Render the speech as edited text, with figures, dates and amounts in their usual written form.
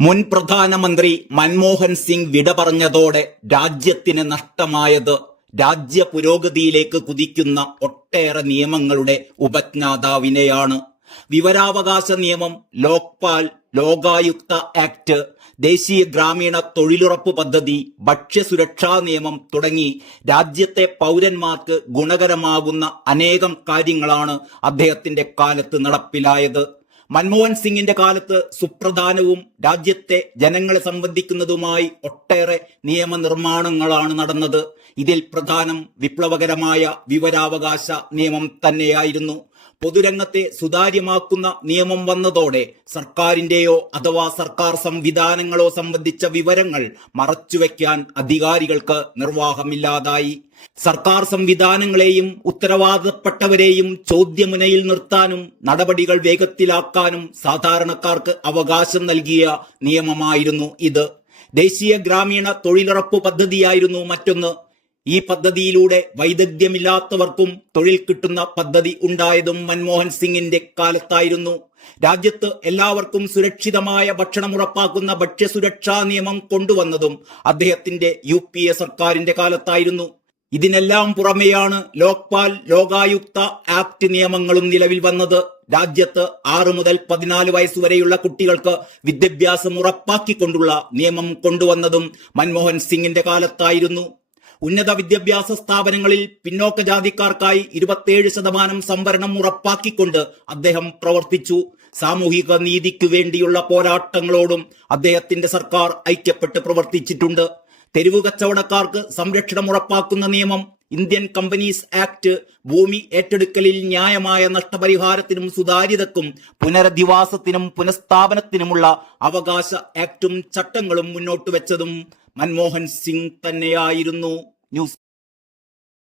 മുൻ പ്രധാനമന്ത്രി മൻമോഹൻ സിംഗ് വിട പറഞ്ഞതോടെ രാജ്യത്തിന് നഷ്ടമായത് രാജ്യ പുരോഗതിയിലേക്ക് കുതിക്കുന്ന ഒട്ടേറെ നിയമങ്ങളുടെ ഉപജ്ഞാതാവിനെയാണ്. വിവരാവകാശ നിയമം, ലോക്പാൽ, ലോകായുക്ത ആക്ട്, ദേശീയ ഗ്രാമീണ തൊഴിലുറപ്പ് പദ്ധതി, ഭക്ഷ്യസുരക്ഷാ നിയമം തുടങ്ങി രാജ്യത്തെ പൗരന്മാർക്ക് ഗുണകരമാകുന്ന അനേകം കാര്യങ്ങളാണ് അദ്ദേഹത്തിന്റെ കാലത്ത് നടപ്പിലായത്. മൻമോഹൻ സിംഗിന്റെ കാലത്ത് സുപ്രധാനവും രാജ്യത്തെ ജനങ്ങളെ സംബന്ധിക്കുന്നതുമായി ഒട്ടേറെ നിയമനിർമ്മാണങ്ങളാണ് നടന്നത്. ഇതിൽ പ്രധാനം വിപ്ലവകരമായ വിവരാവകാശ നിയമം തന്നെയായിരുന്നു. പൊതുരംഗത്തെ സുതാര്യമാക്കുന്ന നിയമം വന്നതോടെ സർക്കാരിന്റെയോ അഥവാ സർക്കാർ സംവിധാനങ്ങളോ സംബന്ധിച്ച വിവരങ്ങൾ മറച്ചുവെക്കാൻ അധികാരികൾക്ക് നിർവാഹമില്ലാതായി. സർക്കാർ സംവിധാനങ്ങളെയും ഉത്തരവാദപ്പെട്ടവരെയും ചോദ്യമുനയിൽ നിർത്താനും നടപടികൾ വേഗത്തിലാക്കാനും സാധാരണക്കാർക്ക് അവകാശം നൽകിയ നിയമമായിരുന്നു ഇത്. ദേശീയ ഗ്രാമീണ തൊഴിലുറപ്പ് പദ്ധതിയായിരുന്നു മറ്റൊന്ന്. ഈ പദ്ധതിയിലൂടെ വൈദഗ്ധ്യമില്ലാത്തവർക്കും തൊഴിൽ കിട്ടുന്ന പദ്ധതി ഉണ്ടായതും മൻമോഹൻ സിംഗിന്റെ കാലത്തായിരുന്നു. രാജ്യത്ത് എല്ലാവർക്കും സുരക്ഷിതമായ ഭക്ഷണം ഉറപ്പാക്കുന്ന ഭക്ഷ്യസുരക്ഷാ നിയമം കൊണ്ടുവന്നതും അദ്ദേഹത്തിന്റെ UPA സർക്കാരിന്റെ കാലത്തായിരുന്നു. ഇതിനെല്ലാം പുറമെയാണ് ലോക്പാൽ, ലോകായുക്ത ആക്ട് നിയമങ്ങളും നിലവിൽ വന്നത്. രാജ്യത്ത് 6 മുതൽ 14 വയസ്സുവരെയുള്ള കുട്ടികൾക്ക് വിദ്യാഭ്യാസം ഉറപ്പാക്കിക്കൊണ്ടുള്ള നിയമം കൊണ്ടുവന്നതും മൻമോഹൻ സിംഗിന്റെ കാലത്തായിരുന്നു. ഉന്നത വിദ്യാഭ്യാസ സ്ഥാപനങ്ങളിൽ പിന്നോക്ക ജാതിക്കാർക്കായി 27% സംവരണം ഉറപ്പാക്കിക്കൊണ്ട് അദ്ദേഹം പ്രവർത്തിച്ചു. സാമൂഹിക നീതിക്കു വേണ്ടിയുള്ള പോരാട്ടങ്ങളോടും അദ്ദേഹത്തിന്റെ സർക്കാർ ഐക്യപ്പെട്ട് പ്രവർത്തിച്ചിട്ടുണ്ട്. തെരുവു കച്ചവടക്കാർക്ക് സംരക്ഷണം ഉറപ്പാക്കുന്ന നിയമം, ഇന്ത്യൻ കമ്പനീസ് ആക്ട്, ഭൂമി ഏറ്റെടുക്കലിൽ ന്യായമായ നഷ്ടപരിഹാരത്തിനും സുതാര്യതക്കും പുനരധിവാസത്തിനും പുനഃസ്ഥാപനത്തിനുമുള്ള അവകാശ ആക്ടും ചട്ടങ്ങളും മുന്നോട്ട് വെച്ചതും മൻമോഹൻ സിംഗ് തന്നെയായിരുന്നു. ന്യൂസ്